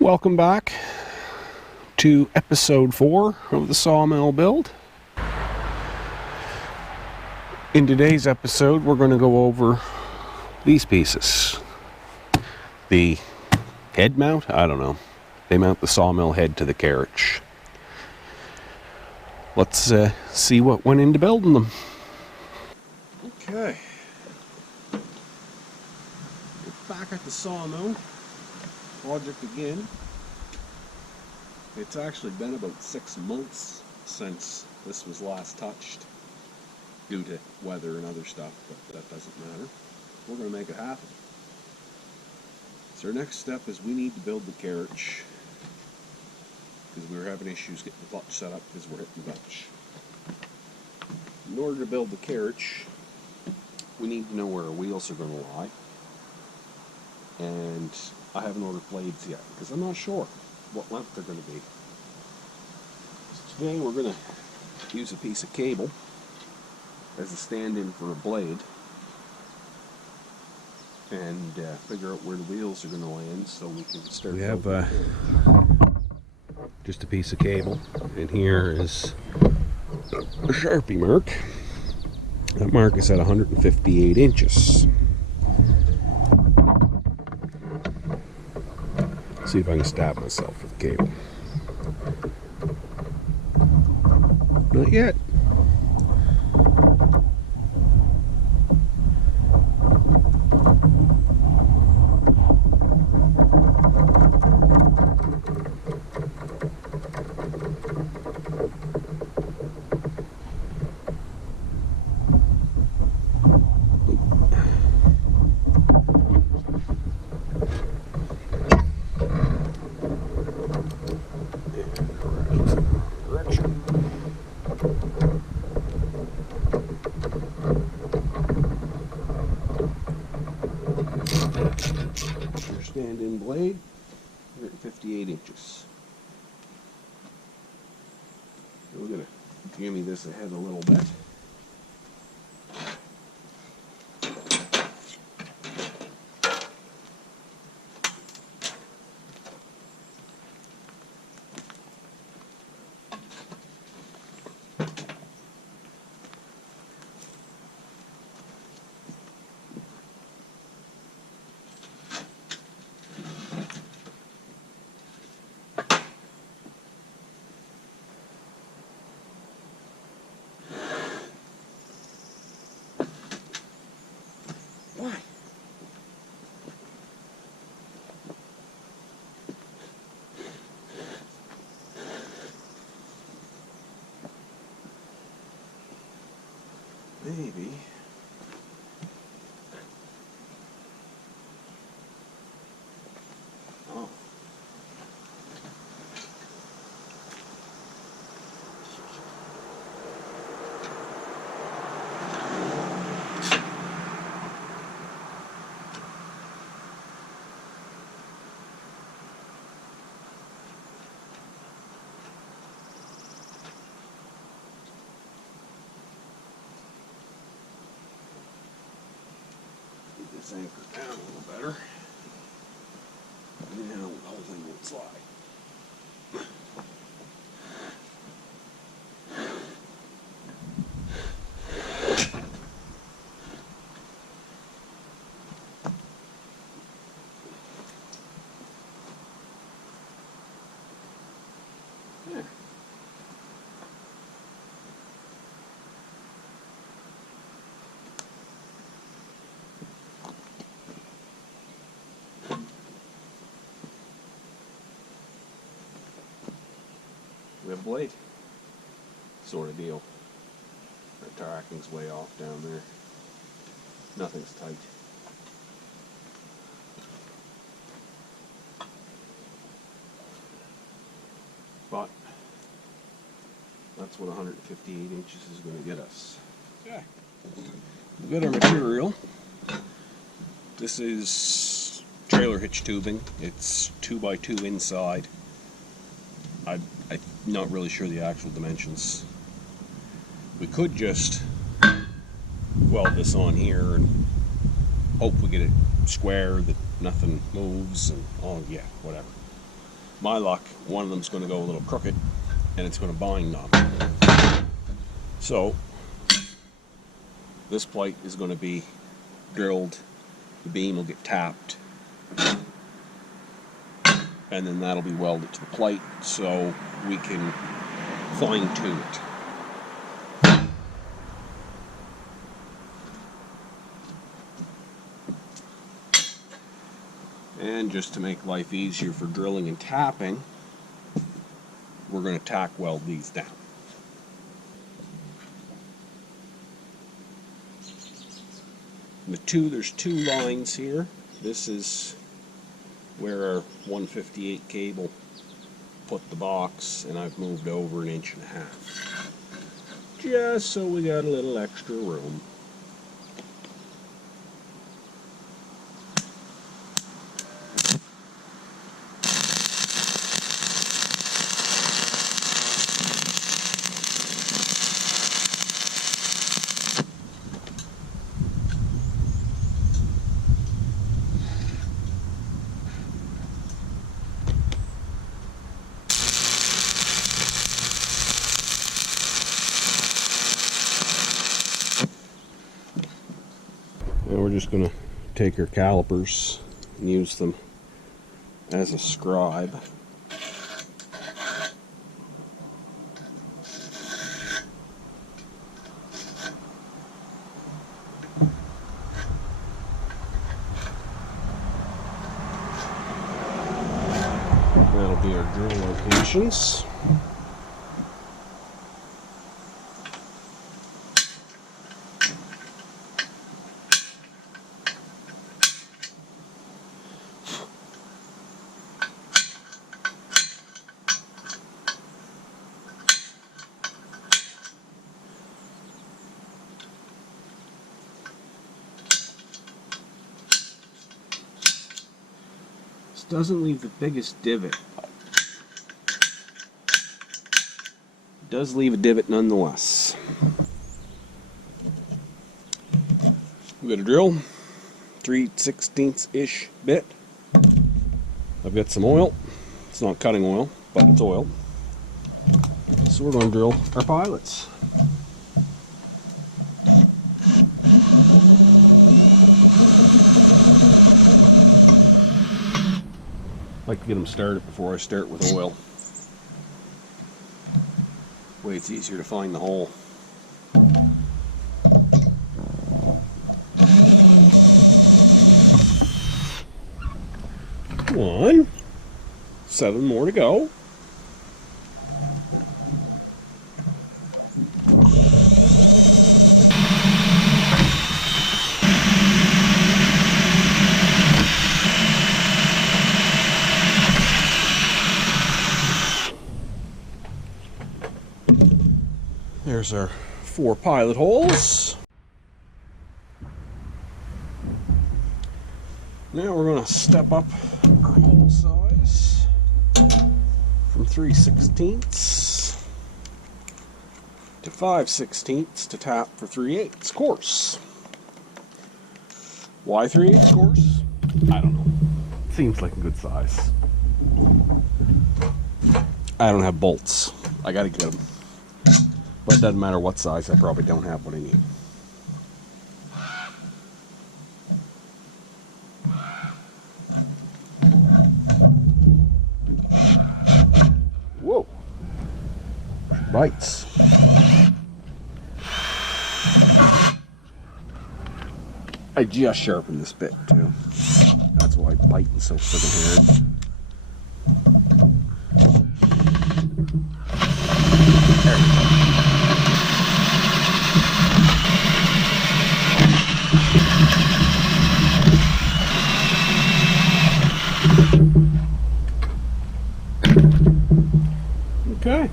Welcome back to episode 4 of the sawmill build. In today's episode, we're going to go over these pieces. The head mount, I don't know. They mount the sawmill head to the carriage. Let's see what went into building them. Okay. We're back at the sawmill project again. It's actually been about 6 months since this was last touched due to weather and other stuff, but that doesn't matter. We're going to make it happen. So our next step is we need to build the carriage because we were having issues getting the clutch set up because we're hitting the clutch. In order to build the carriage, we need to know where our wheels are going to lie, and I haven't ordered blades yet because I'm not sure what length they're going to be. So today we're going to use a piece of cable as a stand-in for a blade and figure out where the wheels are going to land so we can start. We have just a piece of cable, and here is a Sharpie mark. That mark is at 158 inches. See if I can stab myself with the cable. Not yet. Stand-in blade, 158 inches. We're going to jimmy this ahead a little bit. Why? Maybe. Oh. This anchor down a little better. Now the whole thing won't slide. There. We have a blade, sort of deal. Our tracking's way off down there. Nothing's tight. But that's what 158 inches is going to get us. Okay. We've got our material. This is trailer hitch tubing. It's 2x2 inside. I'm not really sure the actual dimensions. We could just weld this on here and hope we get it square, that nothing moves, and oh yeah, whatever. my luck, one of them's going to go a little crooked and it's going to bind on. So this plate is going to be drilled, the beam will get tapped, and then that'll be welded to the plate so we can fine tune it. And just to make life easier for drilling and tapping, we're going to tack weld these down. There's two lines here. This is where our 158 cable put the box, and I've moved over 1.5 inches, just so we got a little extra room. And we're just going to take our calipers and use them as a scribe. That'll be our drill locations. Doesn't leave the biggest divot. It does leave a divot nonetheless. We've got a drill, 3/16-ish bit. I've got some oil. It's not cutting oil, but it's oil. So we're going to drill our pilots. I like to get them started before I start with oil. That way it's easier to find the hole. One, 7 more to go. There's our 4 pilot holes. Now we're going to step up our hole size from 3/16 to 5/16 to tap for 3/8 course. Why 3/8 course? I don't know. Seems like a good size. I don't have bolts. I gotta get them. But it doesn't matter what size, I probably don't have what I need. Whoa! Bites. I just sharpened this bit too. That's why it's biting so freaking hard. There we go. Okay,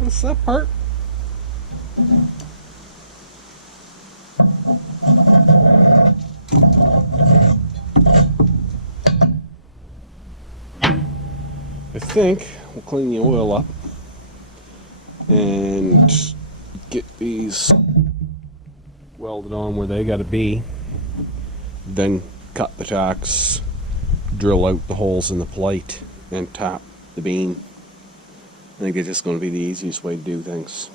that's that part. I think we'll clean the oil up and get these welded on where they got to be, then cut the tacks, drill out the holes in the plate, and tap the beam. I think it's just going to be the easiest way to do things.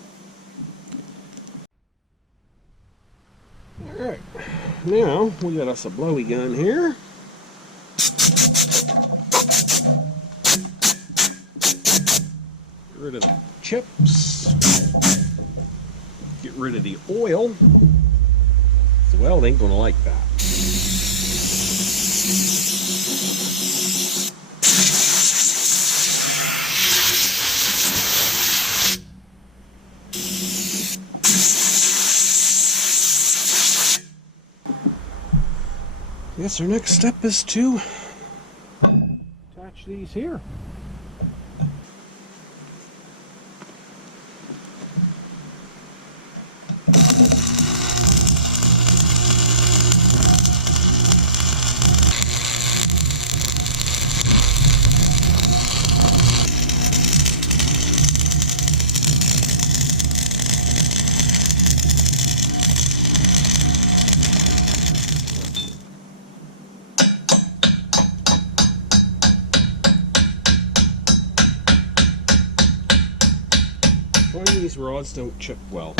Alright, now we got us a blowy gun here. Get rid of the chips. Get rid of the oil. The weld ain't going to like that. I guess our next step is to attach these here. These rods don't chip well.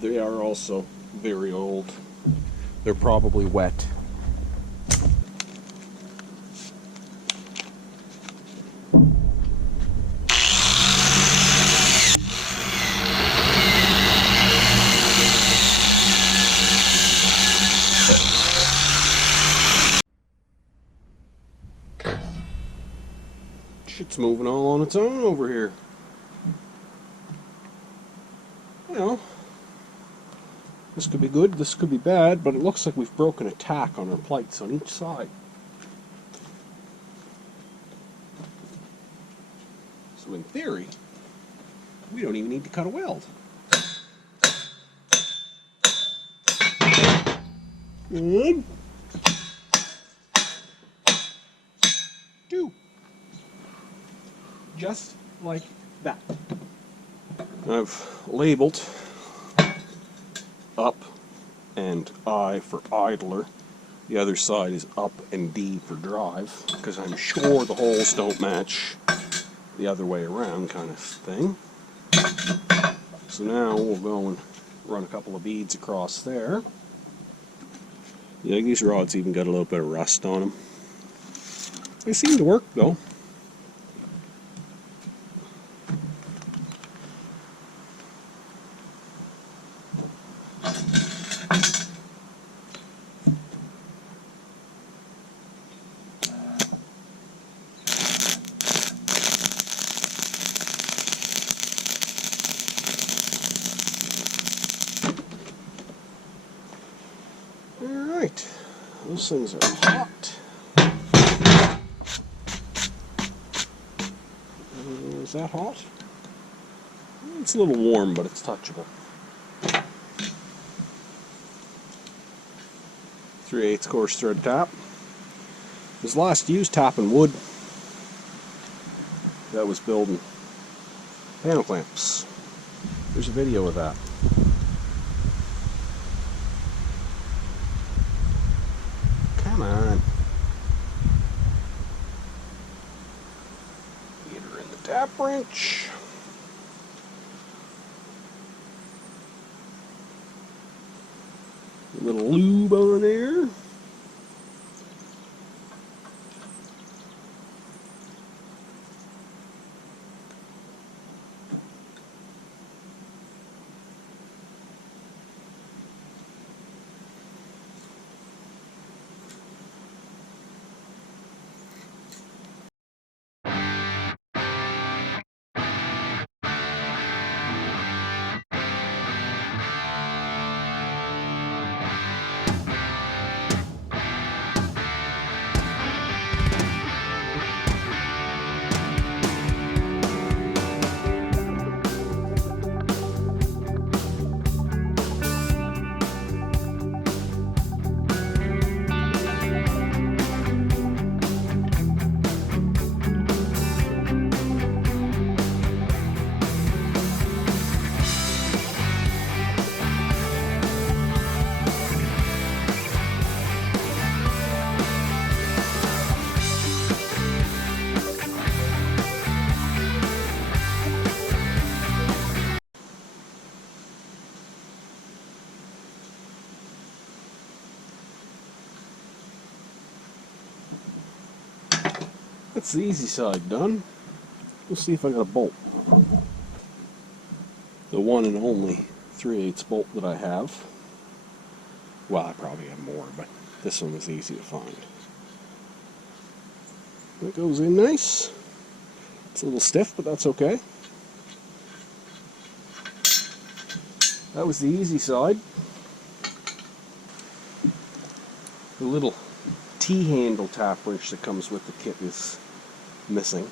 They are also very old. They're probably wet. Shit's moving all on its own over here. Well, this could be good, this could be bad, but it looks like we've broken a tack on our plates on each side. So in theory, we don't even need to cut a weld. One, two. Just like that. I've labeled up and I for idler. The other side is up and D for drive, because I'm sure the holes don't match the other way around kind of thing. So now we'll go and run a couple of beads across there. Yeah, these rods even got a little bit of rust on them. They seem to work though. Alright, those things are hot. Is that hot? It's a little warm, but it's touchable. 3/8 coarse thread tap. This last used tapping wood. That was building panel clamps. There's a video of that. Come on. Get her in the tap wrench. A little lube on there. That's the easy side done. We'll see if I got a bolt. The one and only 3/8 bolt that I have. Well, I probably have more, but this one was easy to find. It goes in nice. It's a little stiff, but that's okay. That was the easy side. The little T-handle tap wrench that comes with the kit is missing.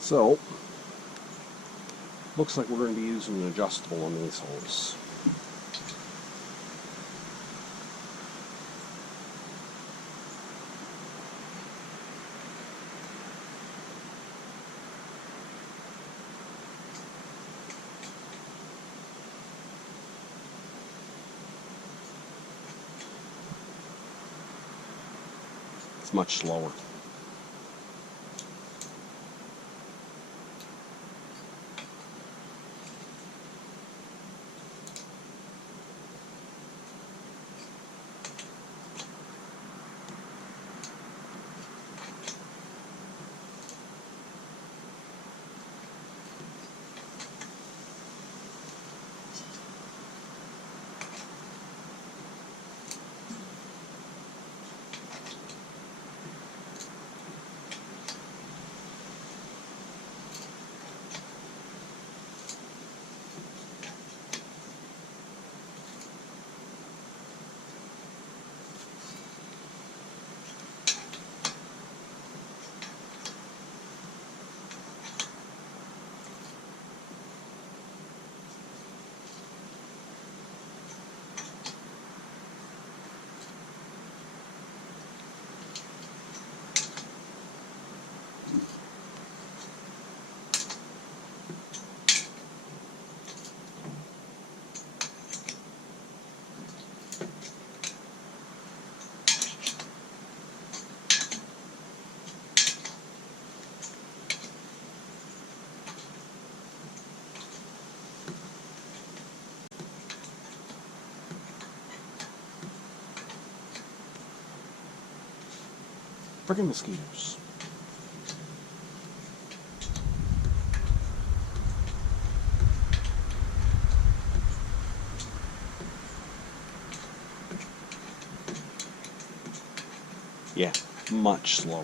So, looks like we're going to be using an adjustable on these holes. It's much slower. Frickin' mosquitoes. Yeah, much slower.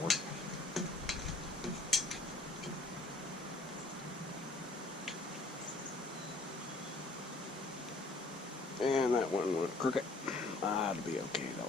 And that one went crooked. That'll be okay though.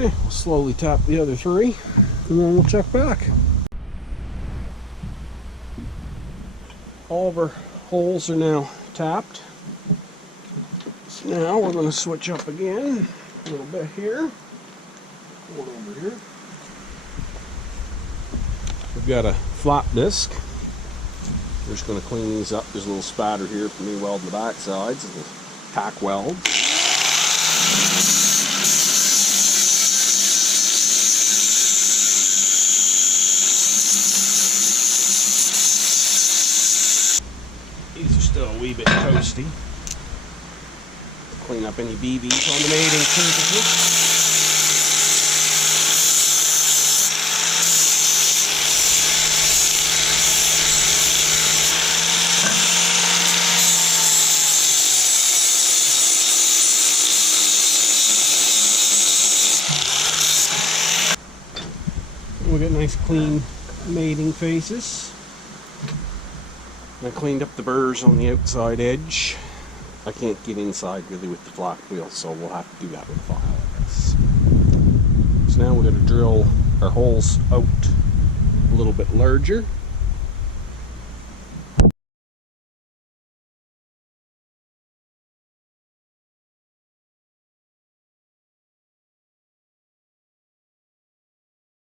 Okay, we'll slowly tap the other three, and then we'll check back. All of our holes are now tapped. So now we're going to switch up again a little bit here. One over here. We've got a flap disc. We're just going to clean these up. There's a little spatter here for me welding the back sides. It's a tack weld. These are still a wee bit toasty. Clean up any BBs on the mating surfaces. We got nice clean mating faces. I cleaned up the burrs on the outside edge. I can't get inside really with the flap wheel, so we'll have to do that with a file, I guess. So now we're going to drill our holes out a little bit larger.